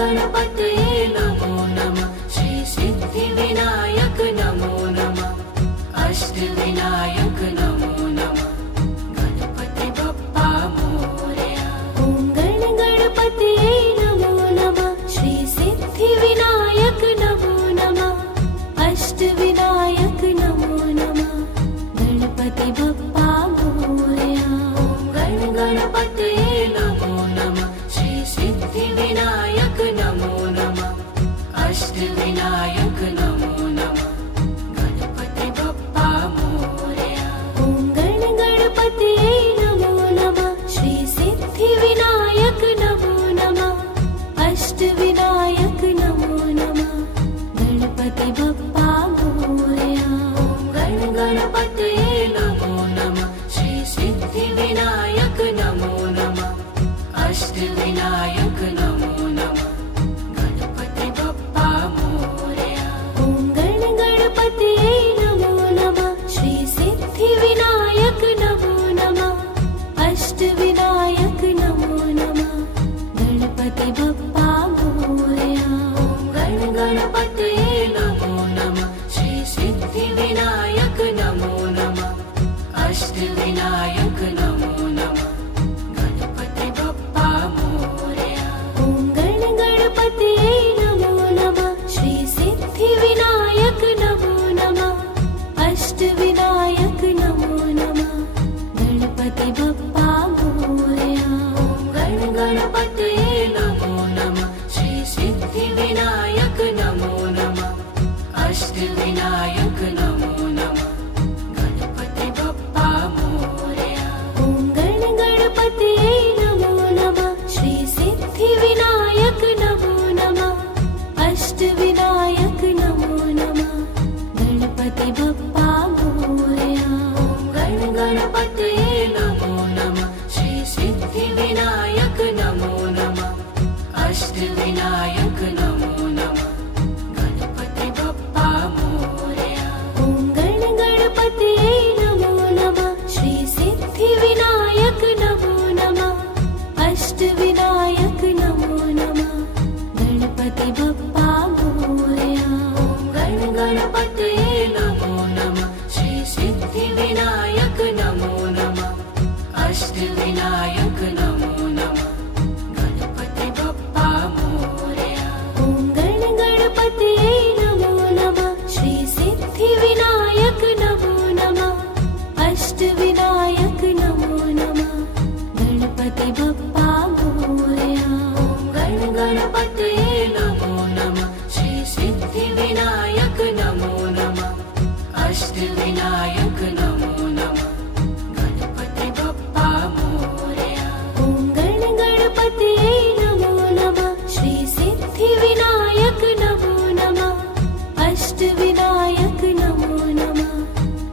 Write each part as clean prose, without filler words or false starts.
गणपतये नमो नमः। श्री सिद्धिविनायक नमो नमः। अष्टविनायक नमो नमः। गणपति बप्पा मोरया। ॐ गणपतये नमो नमः। श्री सिद्धिविनायक नमो नमः। अष्टविनायक नमो नमः। गणपति बप्पा मोरया। ॐ गणपतये नमो नमः। श्री सिद्धिविनायक नमो नमः। अष्टविनायक नमो नमः। गणपति बप्पा मोरया। ॐ गणपतये नमो नमः। श्री सिद्धिविनायक नमो नमः। अष्टविनायक नमो नमः। गणपति बप्पा मोरया। ॐ गणपतये नमो नमः। श्री सिद्धिविनायक नमो नमः। अष्टविनायक नमो नमः। गणपति बप्पा मोरया। ॐ गणपतये नमो नमः। श्री सिद्धिविनायक नमो नमः। अष्टविनायक नमो नमः। गणपति बप्पा मोरया। ॐ गणपतये नमो नमः। श्री सिद्धिविनायक नमो नमः। अष्टविनायक नमो नमः। गणपति बप्पा मोरया। ॐ गणपतये नमो नमः। श्री सिद्धिविनायक नमो नमः। अष्टविनायक नमो नमः। गणपति बप्पा मोरया। ॐ गणपतये नमो नमः। श्री सिद्धिविनायक नमो नमः। अष्टविनायक नमो नमः। गणपति बप्पा मोरया। ॐ गणपतये नमो नमः। श्री सिद्धिविनायक नमो नमः। अष्टविनायक नमो नमः। गणपति बप्पा मोरया। ॐ गणपतये नमो नमः। श्री सिद्धिविनायक नमो नमः। अष्टविनायक नमो नमः। गणपति बप्पा मोरया। ॐ गणपतये नमो नमः। श्री सिद्धिविनायक नमो नमः। अष्टविनायक नमो नमः। गणपति बप्पा मोरया। ॐ गणपतये नमो नमः। श्री सिद्धिविनायक नमो नमः। अष्टविनायक नमो नमः। गणपति बप्पा मोरया। ॐ गणपतये नमो नमः। श्री सिद्धिविनायक नमो नमः। अष्टविनायक नमो नमः। गणपति बप्पा मोरया। ॐ गणपतये नमो नमः। श्री सिद्धिविनायक नमो नमः। अष्टविनायक नमो नमः। गणपति बप्पा मोरया। ॐ गणपतये नमो नमः। श्री सिद्धिविनायक नमो नमः। अष्टविनायक नमो नमः।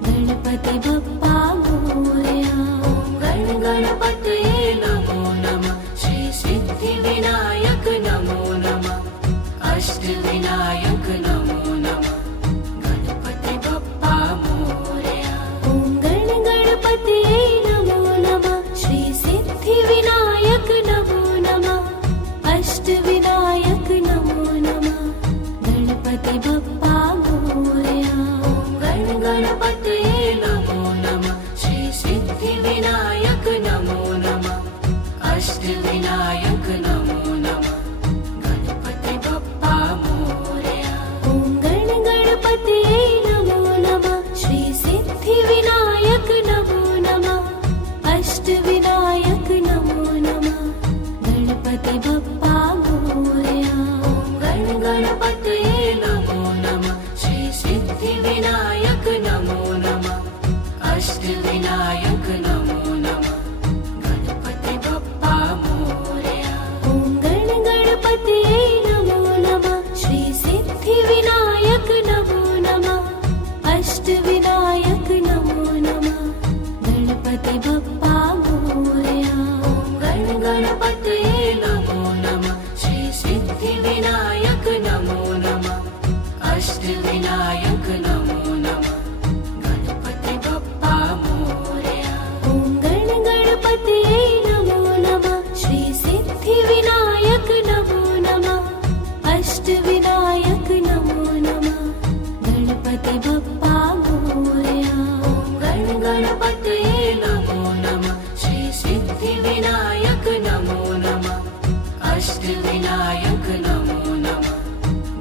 गणपति बप्पा मोरया। ॐ गणपतये नमो नमः। श्री सिद्धिविनायक नमो नमः। अष्टविनायक नमो नमः। गणपति बप्पा मोरया। ॐ गणपतये नमो नमः। श्री सिद्धिविनायक नमो नमः। अष्टविनायक नमो नमः। गणपति बप्पा मोरया। ॐ गणपतये नमो नमः। श्री सिद्धिविनायक नमो नमः। अष्टविनायक नमो नमः। गणपति बप्पा मोरया। ॐ गणपतये नमो नमः। श्री सिद्धिविनायक नमो नमः। अष्टविनायक नमो नमः। गणपति बप्पा मोरया। ॐ गणपतये नमो नमः। श्री सिद्धिविनायक नमो नमः। अष्टविनायक नमो नमः। गणपति बप्पा मोरया। ॐ गणपतये नमो नमः। श्री सिद्धिविनायक नमो नमः। अष्टविनायक नमो नमः। गणपति बप्पा मोरया। ॐ गणपतये नमो नमः। श्री सिद्धिविनायक नमो अष्टविनायक नमो नमः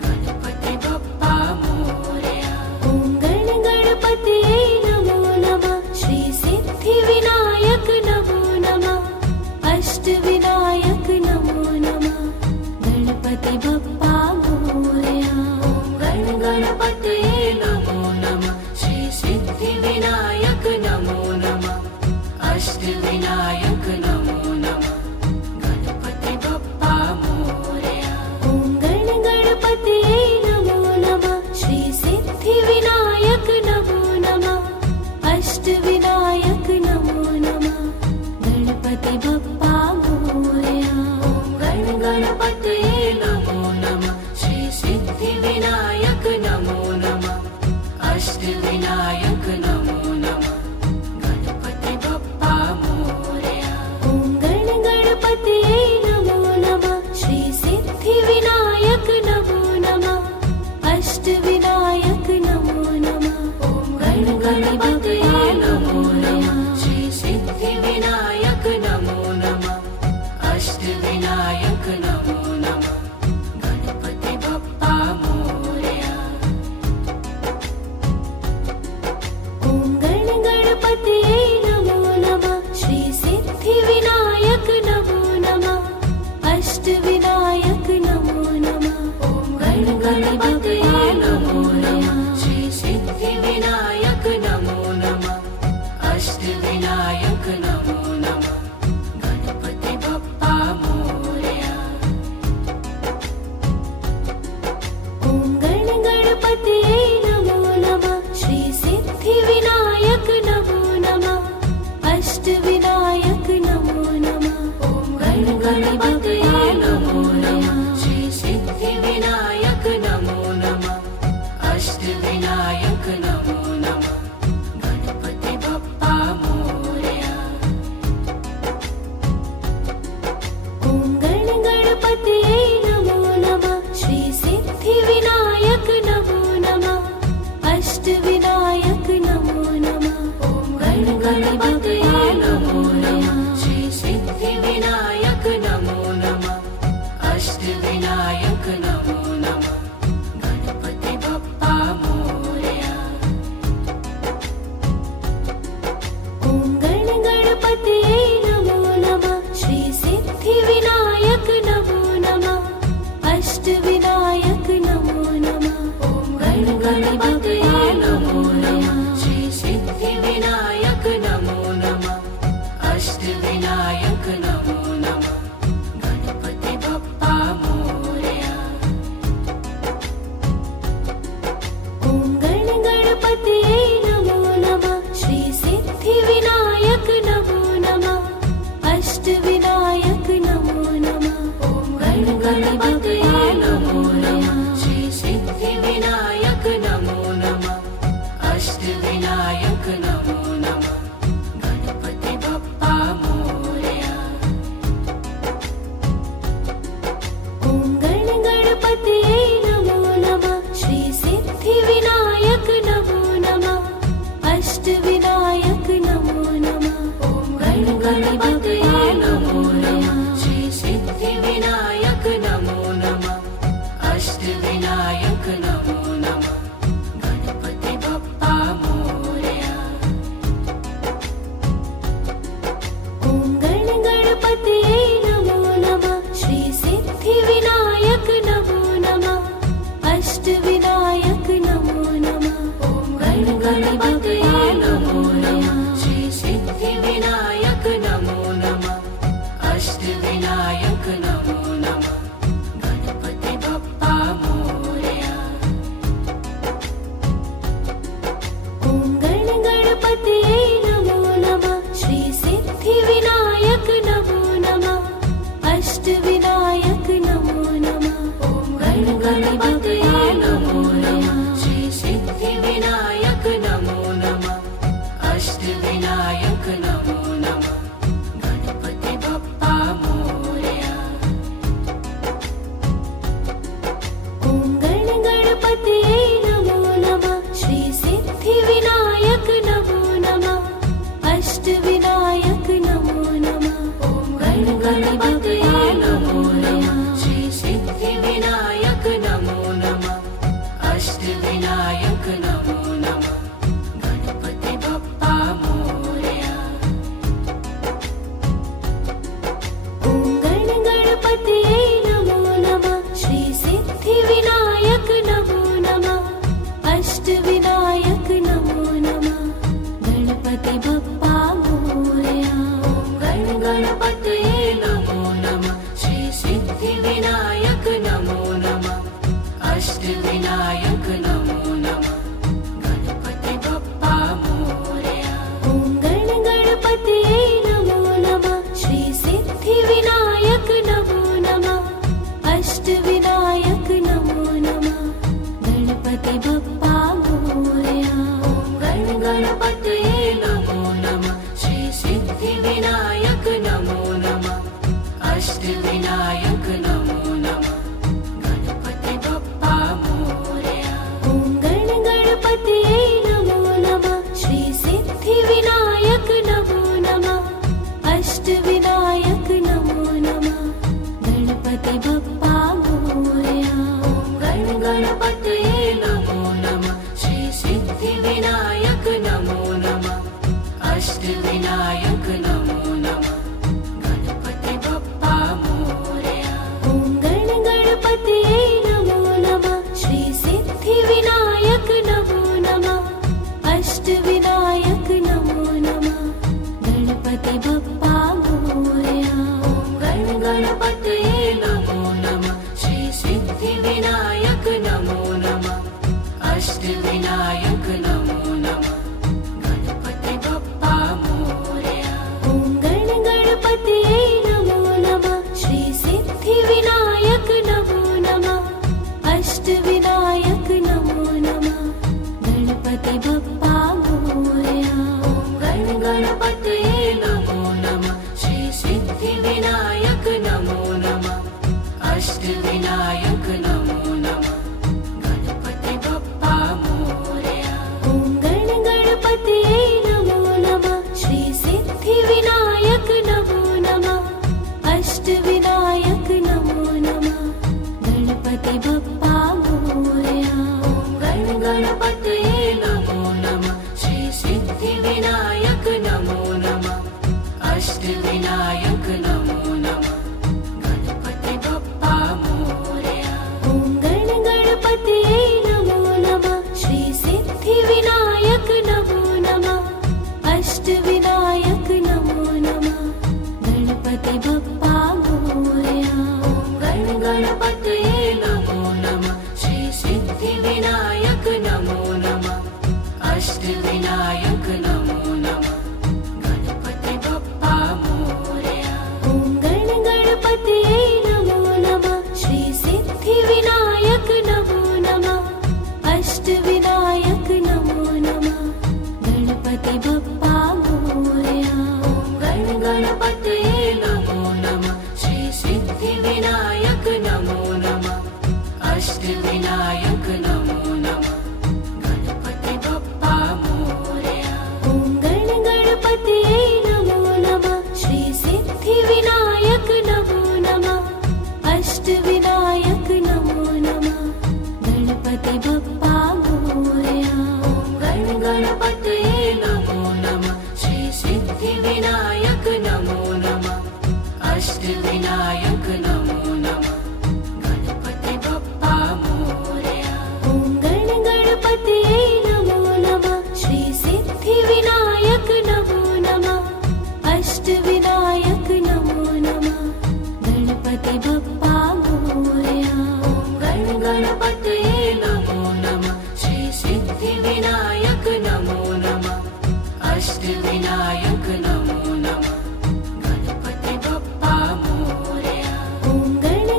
गणपति बप्पा मोरया। ॐ गणपतये नमो नमः श्री सिद्धिविनायक नमो नमः अष्टविनायक नमो नमः गणपति बप्पा मोरया। ॐ गणपतये नमो नमः श्री सिद्धिविनायक नमो नमः अष्टविनायक नमो नमः गणपति बप्पा मोरया। ॐ गणपतये नमो नमः श्री सिद्धिविनायक नमो नमः अष्टविनायक नमो नमः गणपति बप्पा मोरया। ॐ गणपतये नमो नमः श्री सिद्धिविनायक नमो नमः अष्टविनायक नमो नमः गणपति बप्पा मोरया। ॐ गणपतये नमो नमः श्री सिद्धिविनायक नमो नमः अष्टविनायक नमो नमः ॐ गणपतये नमो नमः श्री सिद्धिविनायक नमो नमः अष्टविनायक नमो नमः गणपति बप्पा मोरया। ॐ गणपतये नमो नमः श्री सिद्धिविनायक नमो नमः अष्टविनायक नमो नमः ॐ गणपतये नमो नमः श्री सिद्धिविनायक नमो नमः अष्टविनायक नमो नमः गणपति बप्पा मोरया। ॐ गणपतये नमो नमः श्री सिद्धिविनायक नमो नमः अष्टविनायक नमो नमः ॐ गणपतये नमो नमः श्री सिद्धिविनायक नमो नमः अष्टविनायक नमो नमः गणपति बप्पा मोरया। ॐ गणपतये नमो नमः श्री सिद्धिविनायक नमो नमः अष्टविनायक नमो नमः ॐ गणपतये नमो नमः श्री सिद्धिविनायक नमो नमः अष्टविनायक नमो नमः गणपति बप्पा मोरया। ॐ गणपतये नमो नमः श्री सिद्धिविनायक नमो नमः अष्टविनायक नमो नमः ॐ गणपतये नमो नमः श्री सिद्धिविनायक नमो नमः अष्टविनायक नमो नमः गणपति बप्पा मोरया। ॐ गणपतये नमो नमः श्री सिद्धिविनायक नमो नमः अष्टविनायक नमो नमः ॐ गणपतये नमो नमः श्री सिद्धिविनायक नमो नमः अष्टविनायक नमो नमः गणपति बप्पा मोरया। ॐ गणपतये नमो नमः श्री सिद्धिविनायक नमो नमः अष्टविनायक नमो नमः ॐ गणपतये नमो नमः श्री सिद्धिविनायक नमो नमः अष्टविनायक नमो नमः गणपति बप्पा मोरया। ॐ गणपतये नमो नमः श्री सिद्धिविनायक नमो नमः अष्टविनायक नमो नमः ॐ गणपतये नमो नमः श्री सिद्धिविनायक नमो नमः अष्टविनायक नमो नमः गणपति बप्पा मोरया। ॐ गणपतये नमो नमः श्री सिद्धिविनायक नमो नमः अष्टविनायक नमो नमः ॐ गणपतये नमो नमः श्री सिद्धिविनायक नमो नमः अष्टविनायक नमो नमः गणपति बप्पा मोरया। ॐ गणपतये नमो नमः श्री सिद्धिविनायक नमो नमः अष्टविनायक नमो नमः ॐ गणपतये नमो नमः श्री अष्टविनायक नमो नमः गणपति बप्पा मोरया ॐ गणपतये नमो नमः श्री सिद्धिविनायक नमो नमः अष्टविनायक नमो नमः गणपति बप्पा मोरया गणपतये नमो नमः श्री सिद्धिविनायक नमो नमः अष्टविनायक नमो नमः गणपति बप्पा मोरया ॐ गणपतये नमो नमः श्री सिद्धिविनायक नमो नमः अष्टविनायक नमो नमः गणपति बप्पा मोरया गणपतये नमो नमः श्री सिद्धिविनायक नमो नमः अष्टविनायक नमो नमः गणपति बप्पा मोरया ॐ गणपतये नमो नमः श्री सिद्धिविनायक नमो नमः अष्टविनायक नमो नमः गणपति बप्पा मोरया गणपतये नमो नमः श्री सिद्धिविनायक नमो नमः अष्टविनायक नमो नमः गणपति बप्पा मोरया ॐ गणपतये नमो नमः श्री सिद्धिविनायक नमो नमः अष्टविनायक नमो नमः गणपति बप्पा मोरया गणपतये नमो नमः श्री सिद्धिविनायक नमो नमः अष्टविनायक नमो नमः गणपति बप्पा मोरया ॐ गणपतये नमो नमः श्री सिद्धिविनायक नमो नमः अष्टविनायक नमो नमः गणपति बप्पा मोरया गणपतये नमो नमः श्री सिद्धिविनायक नमो नमः अष्टविनायक नमो नमः गणपति बप्पा मोरया ॐ गणपतये नमो नमः श्री सिद्धिविनायक नमो नमः अष्टविनायक नमो नमः गणपति बप्पा मोरया गणपतये नमो नमः श्री सिद्धिविनायक नमो नमः अष्टविनायक नमो नमः गणपति बप्पा मोरया ॐ गणपतये नमो नमः श्री सिद्धिविनायक नमो नमः अष्टविनायक नमो नमः गणपति बप्पा मोरया गणपतये नमो नमः श्री सिद्धिविनायक नमो नमः अष्टविनायक नमो नमः गणपति बप्पा मोरया ॐ गणपतये नमो नमः श्री सिद्धिविनायक नमो नमः अष्टविनायक नमो नमः गणपति बप्पा मोरया गणपतये नमो नमः श्री सिद्धिविनायक नमो नमः अष्टविनायक नमो नमः गणपति बप्पा मोरया ॐ गणपतये नमो नमः श्री सिद्धिविनायक नमो नमः अष्टविनायक नमो नमः गणपति बप्पा मोरया गणपतये नमो नमः श्री सिद्धिविनायक नमो नमः अष्टविनायक नमो नमः गणपति बप्पा मोरया ॐ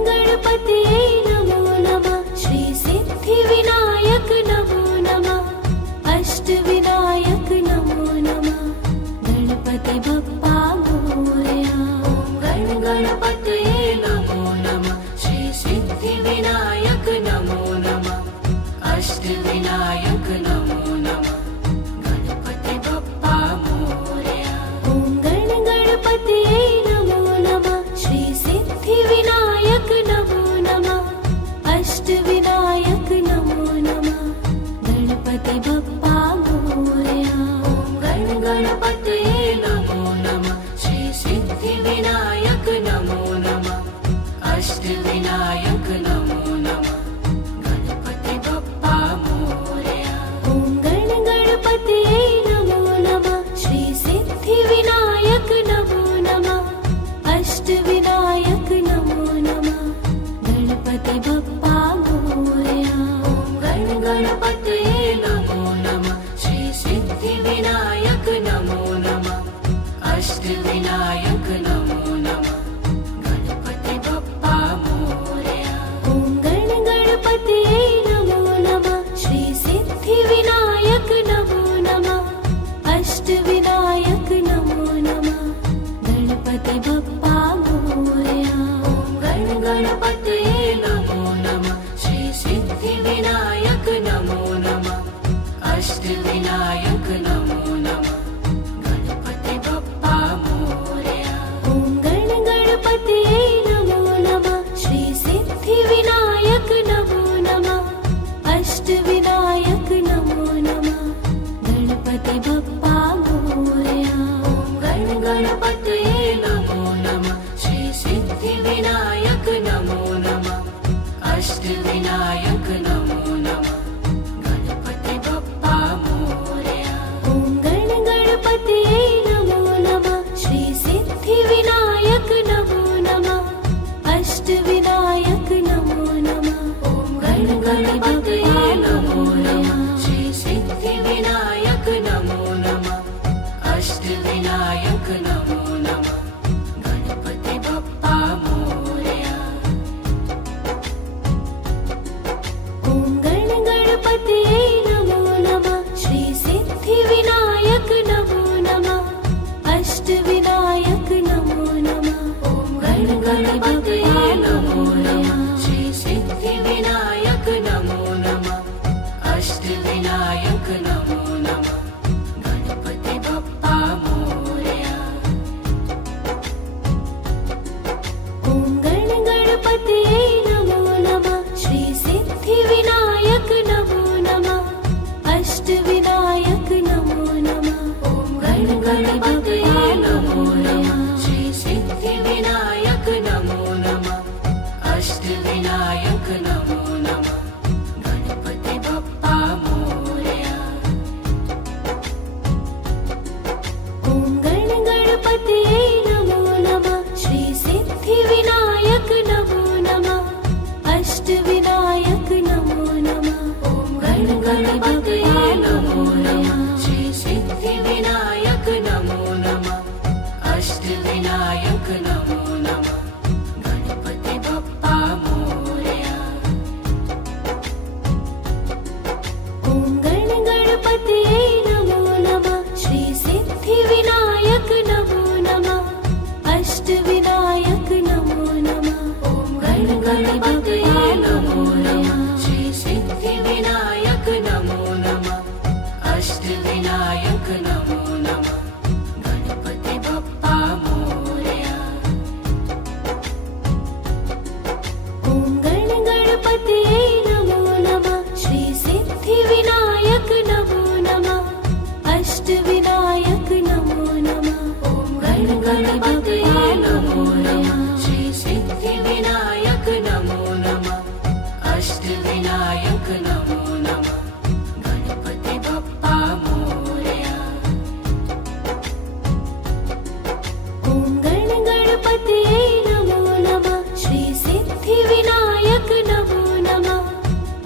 गणपतये नमो नमः श्री सिद्धिविनायक नमो नमः अष्टविनायक नमो नमः गणपति बप्पा मोरया गणपतये नमो नमः श्री सिद्धिविनायक नमो अष्टविनायक नमो नमः गणपति बप्पा मोरया। ॐ गण गणपतये नमो नमः श्री सिद्धिविनायक नमो नमः अष्टविनायक नमो नमः। ॐ गण गणपतये नमो नमः श्री सिद्धिविनायक नमो नमः अष्टविनायक नमो नमः गणपति बप्पा मोरया। ॐ गण गणपतये नमो नमः श्री सिद्धिविनायक नमो नमः अष्टविनायक नमो नमः। ॐ गण गणपतये नमो नमः श्री सिद्धिविनायक नमो नमः अष्टविनायक नमो नमः गणपति बप्पा मोरया। ॐ गण गणपतये नमो नमः श्री सिद्धिविनायक नमो नमः अष्टविनायक नमो नमः। ॐ गण गणपतये नमो नमः श्री सिद्धिविनायक नमो नमः अष्टविनायक नमो नमः गणपति बप्पा मोरया। ॐ गण गणपतये नमो नमः श्री सिद्धिविनायक नमो नमः अष्टविनायक नमो नमः। ॐ गण गणपतये नमो नमः श्री सिद्धिविनायक नमो नमः अष्टविनायक नमो नमः गणपति बप्पा मोरया। ॐ गण गणपतये नमो नमः श्री सिद्धिविनायक नमो नमः अष्टविनायक नमो नमः। ॐ गण गणपतये नमो नमः श्री सिद्धिविनायक नमो नमः अष्टविनायक नमो नमः गणपति बप्पा मोरया। ॐ गण गणपतये नमो नमः श्री सिद्धिविनायक नमो नमः अष्टविनायक नमो नमः। ॐ गण गणपतये नमो नमः श्री सिद्धिविनायक नमो नमः अष्टविनायक नमो नमः गणपति बप्पा मोरया। ॐ गण गणपतये नमो नमः श्री सिद्धिविनायक नमो नमः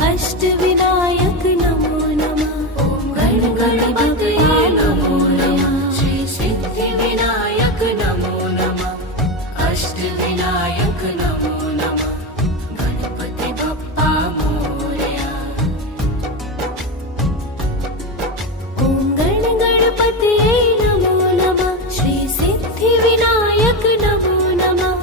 अष्टविनायक नमो नमः। ॐ गण गणपतये नमो नमः श्री सिद्धिविनायक नमो नमः अष्टविनायक नमो नमः गणपति बप्पा मोरया। ॐ गण गणपतये नमो नमः श्री सिद्धिविनायक नमो नमः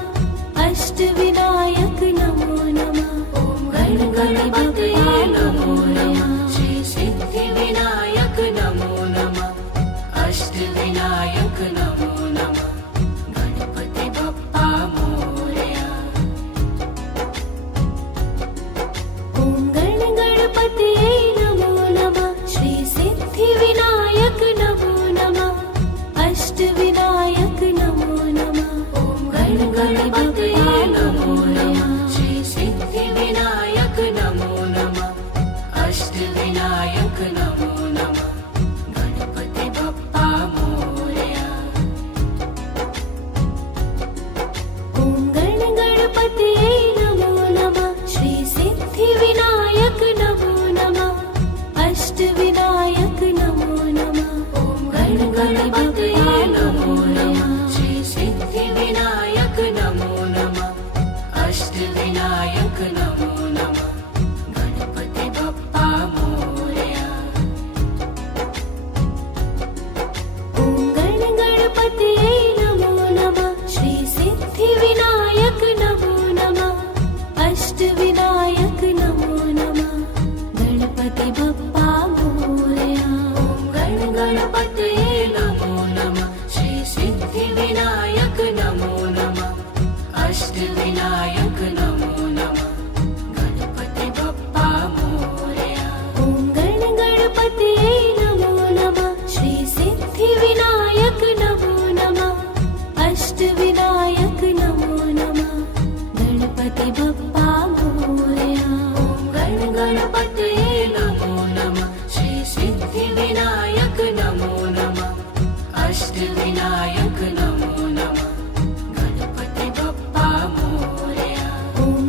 अष्टविनायक नमो नमः। ॐ गण गणपतये नमो नमः श्री सिद्धिविनायक नमो नमः अष्टविनायक नमो नमः गणपति बप्पा मोरया। ॐ गण गणपतये नमो नमः श्री सिद्धिविनायक नमो नमः अष्टविनायक नमो नमः। ॐ गण गणपतये नमो नमः श्री सिद्धिविनायक नमो नमः अष्टविनायक नमो नमः गणपति बप्पा मोरया। ॐ गण गणपतये नमो नमः श्री सिद्धिविनायक नमो नमः अष्टविनायक नमो नमः। ॐ गण गणपतये नमो नमः श्री सिद्धिविनायक नमो नमः अष्टविनायक नमो नमः गणपति बप्पा मोरया। ॐ गण गणपतये नमो नमः श्री सिद्धिविनायक नमो नमः अष्टविनायक नमो नमः गणपति बप्पा मोरया। ॐ गण गणपतये नमो नमः श्री सिद्धिविनायक नमो नमः अष्टविनायक नमो नमः गणपति बप्पा मोरया। ॐ गण गणपतये नमो नमः श्री सिद्धिविनायक नमो नमः अष्टविनायक नमो नमः गणपति बप्पा मोरया। गणपतये नमो नमः श्री सिद्धिविनायक नमो नमः अष्टविनायक नमो नमः गणपति बप्पा मोरया ॐ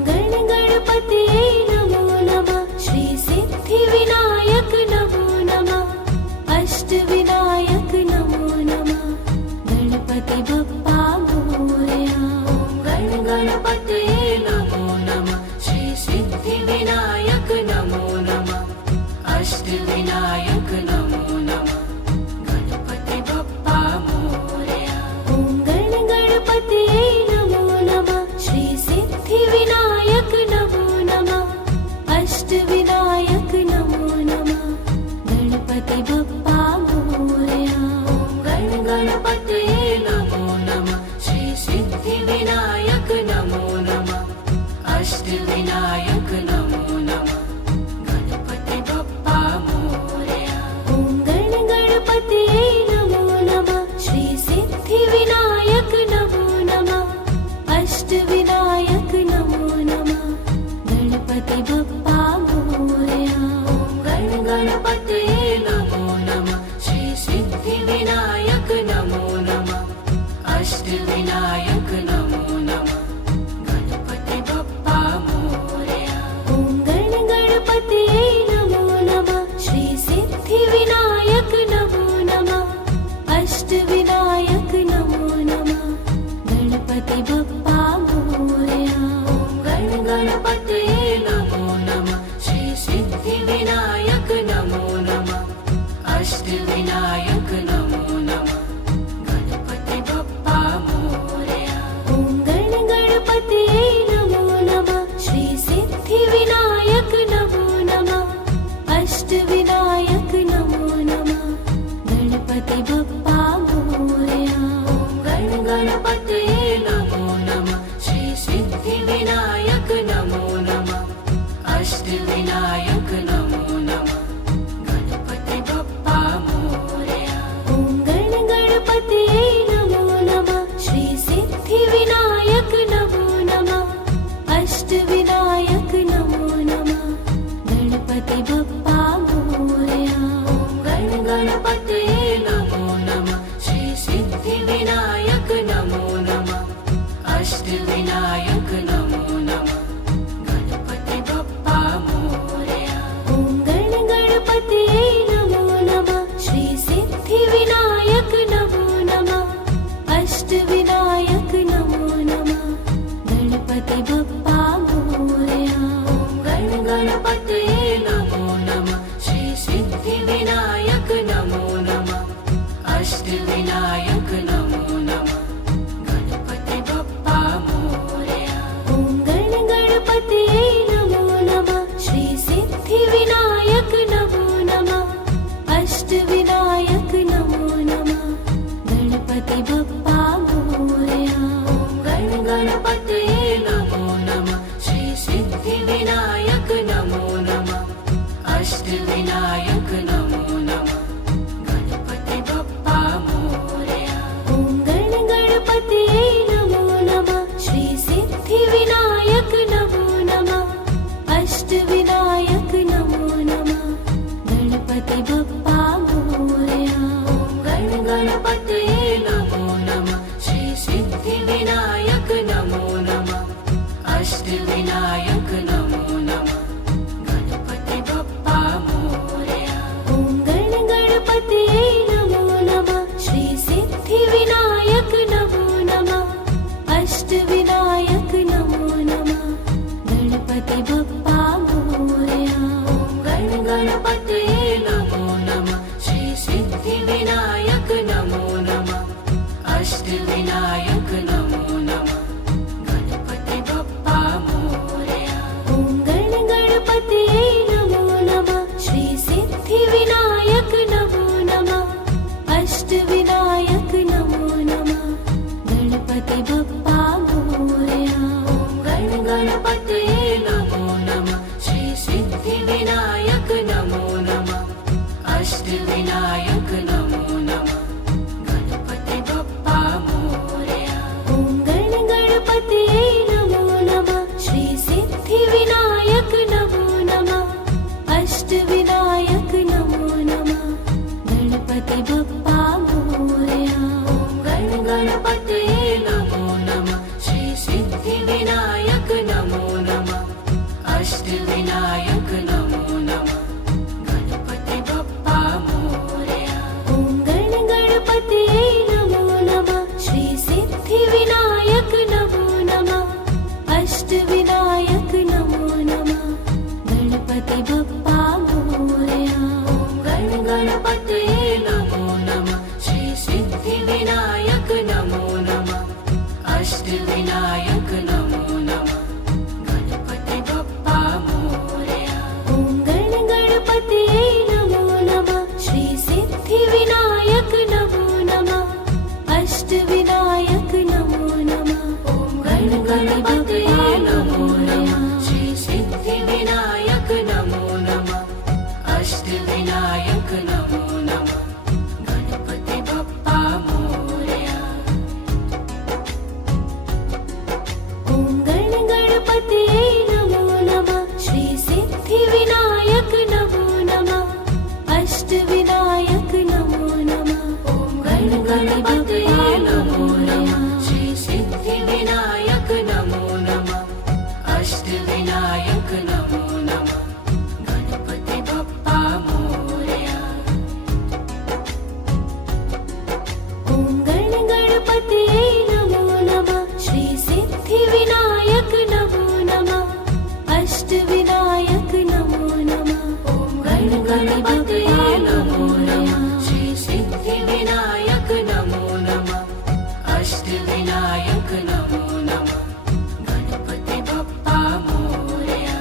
गणपतये नमो नमः श्री सिद्धिविनायक नमो नमः अष्टविनायक नमो नमः गणपति बप्पा मोरया ॐ गणपतये नमो नमः श्री सिद्धिविनायक नमो नमः अष्टविनायक नमो नमः गणपति बप्पा मोरया ॐ गणपतये नमो नमः श्री सिद्धिविनायक नमो नमः अष्टविनायक नमो नमः गणपति बप्पा मोरया ॐ गणपतये नमो नमः श्री सिद्धिविनायक नमो नमः अष्टविनायक नमो नमः गणपति बप्पा मोरया ॐ गणपतये नमो नमः श्री सिद्धिविनायक नमो नमः अष्टविनायक नमो नमः गणपति बप्पा मोरया ॐ गणपतये नमो नमः श्री सिद्धिविनायक नमो नमः अष्टविनायक नमो नमः गणपति बप्पा मोरया ॐ गणपतये नमो नमः श्री सिद्धिविनायक नमो नमः अष्टविनायक नमो नमः गणपति बप्पा मोरया ॐ गणपतये नमो नमः श्री सिद्धिविनायक नमो नमः अष्टविनायक नमो नमः गणपति बप्पा मोरया ॐ गणपतये नमो नमः श्री सिद्धिविनायक नमो नमः अष्टविनायक नमो नमः गणपति बप्पा मोरया ॐ गणपतये नमो नमः श्री सिद्धिविनायक नमो नमः अष्टविनायक नमो नमः गणपति बप्पा मोरया ॐ गणपतये नमो नमः श्री सिद्धिविनायक नमो नमः अष्टविनायक नमो नमः गणपति बप्पा मोरया ॐ गणपतये नमो नमः श्री सिद्धिविनायक नमो नमः अष्टविनायक नमो नमः गणपति बप्पा मोरया ॐ गणपतये नमो नमः श्री सिद्धिविनायक नमो नमः अष्टविनायक नमो नमः गणपति बप्पा मोरया ॐ गणपतये नमो नमः श्री सिद्धिविनायक नमो नमः अष्टविनायक नमो नमः गणपति बप्पा मोरया ॐ गणपतये नमो नमः श्री सिद्धिविनायक नमो नमः अष्टविनायक नमो नमः गणपति बप्पा मोरया ॐ गणपतये नमो नमः श्री सिद्धिविनायक नमो नमः अष्टविनायक नमो नमः गणपति बप्पा मोरया ॐ गणपतये नमो नमः श्री सिद्धिविनायक नमो नमः अष्टविनायक नमो नमः गणपति बप्पा मोरया ॐ गणपतये नमो नमः श्री सिद्धिविनायक नमो नमः अष्टविनायक नमो नमः गणपति बप्पा मोरया ॐ गणपतये नमो नमः श्री सिद्धिविनायक नमो नमः अष्टविनायक नमो नमः गणपति बप्पा मोरया ॐ गणपतये नमो नमः श्री सिद्धिविनायक नमो नमः अष्टविनायक नमो नमः गणपति बप्पा मोरया ॐ गणपतये नमो नमः श्री सिद्धिविनायक नमो नमः अष्टविनायक नमो नमः गणपति बप्पा मोरया ॐ गणपतये नमो नमः अष्टविनायक नमो नमः गणपति बप्पा मोरया। ॐ गण गणपतये नमो नमः श्री सिद्धिविनायक नमो नमः अष्टविनायक नमो नमः गणपति बप्पा मोरया। ॐ गण गणपतये नमो नमः श्री सिद्धिविनायक नमो नमः अष्टविनायक नमो नमः गणपति बप्पा मोरया। ॐ गण गणपतये नमो नमः श्री सिद्धिविनायक नमो नमः अष्टविनायक नमो नमः ॐ गण गणपतये नमो नमः श्री सिद्धिविनायक नमो नमः अष्टविनायक नमो नमः गणपति बप्पा मोरया। ॐ गण गणपतये नमो नमः श्री सिद्धिविनायक नमो नमः अष्टविनायक नमो नमः ॐ गण गणपतये नमो नमः श्री सिद्धिविनायक नमो नमः अष्टविनायक नमो नमः गणपति बप्पा मोरया। ॐ गण गणपतये नमो नमः श्री सिद्धिविनायक नमो नमः अष्टविनायक नमो नमः ॐ गण गणपतये नमो नमः श्री सिद्धिविनायक नमो नमः अष्टविनायक नमो नमः गणपति बप्पा मोरया।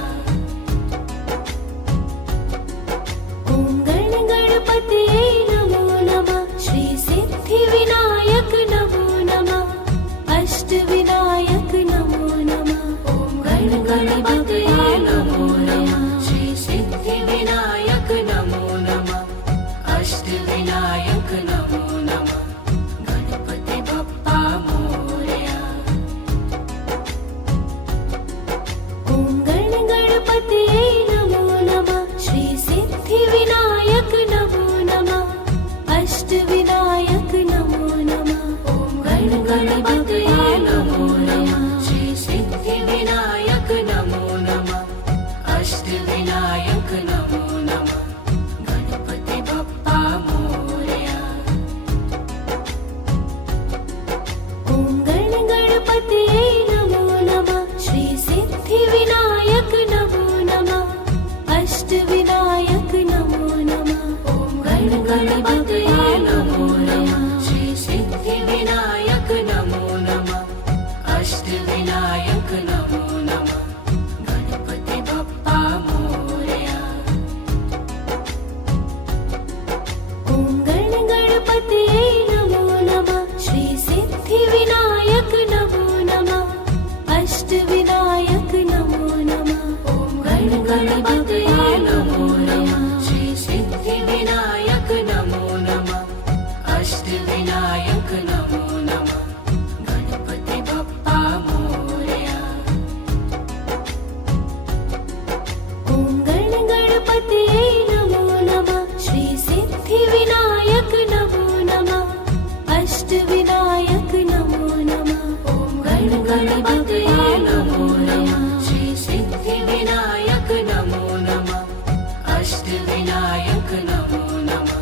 ॐ गण गणपतये नमो नमः श्री सिद्धिविनायक नमो नमः अष्टविनायक नमो नमः ॐ गण गणपतये नमो नमः श्री सिद्धिविनायक नमो नमः अष्टविनायक नमो नमः गणपति बप्पा मोरया। ॐ गण गणपतये नमो नमः श्री सिद्धिविनायक नमो नमः अष्टविनायक नमो नमः ॐ गण गणपतये नमो नमः श्री सिद्धिविनायक नमो नमः अष्टविनायक नमो नमः गणपति बप्पा मोरया। ॐ गण गणपतये नमो नमः श्री सिद्धिविनायक नमो नमः अष्टविनायक नमो नमः ॐ गण गणपतये नमो नमः श्री सिद्धिविनायक नमो नमः अष्टविनायक नमो नमः गणपति बप्पा मोरया। ॐ गण गणपतये नमो नमः श्री सिद्धिविनायक नमो नमः अष्टविनायक नमो नमः ॐ गण गणपतये नमो नमः श्री सिद्धिविनायक नमो नमः अष्टविनायक नमो नमः गणपति बप्पा मोरया। ॐ गण गणपतये नमो नमः श्री सिद्धिविनायक नमो नमः अष्टविनायक नमो नमः ॐ गण गणपतये नमो नमः श्री सिद्धिविनायक नमो नमः अष्टविनायक नमो नमः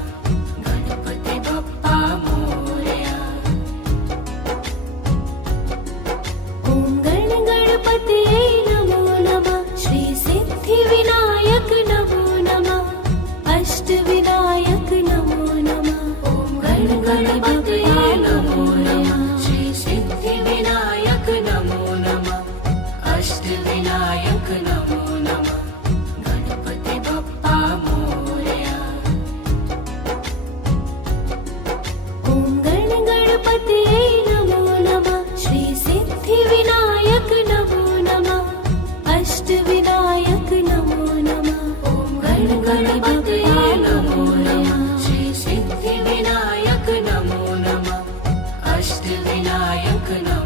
गणपति बप्पा मोरया। ॐ गण गणपतये नमो नमः श्री सिद्धिविनायक नमो नमः अष्टविनायक नमो नमः ॐ गण गणपतये नमो नमः श्री सिद्धिविनायक नमो नमः अष्टविनायक नमो नमः गणपति बप्पा मोरया। ॐ गण गणपतये नमो नमः श्री सिद्धिविनायक नमो नमः अष्टविनायक नमो नमः ॐ गण गणपतये नमो नमः श्री सिद्धिविनायक नमो नमः अष्टविनायक नमो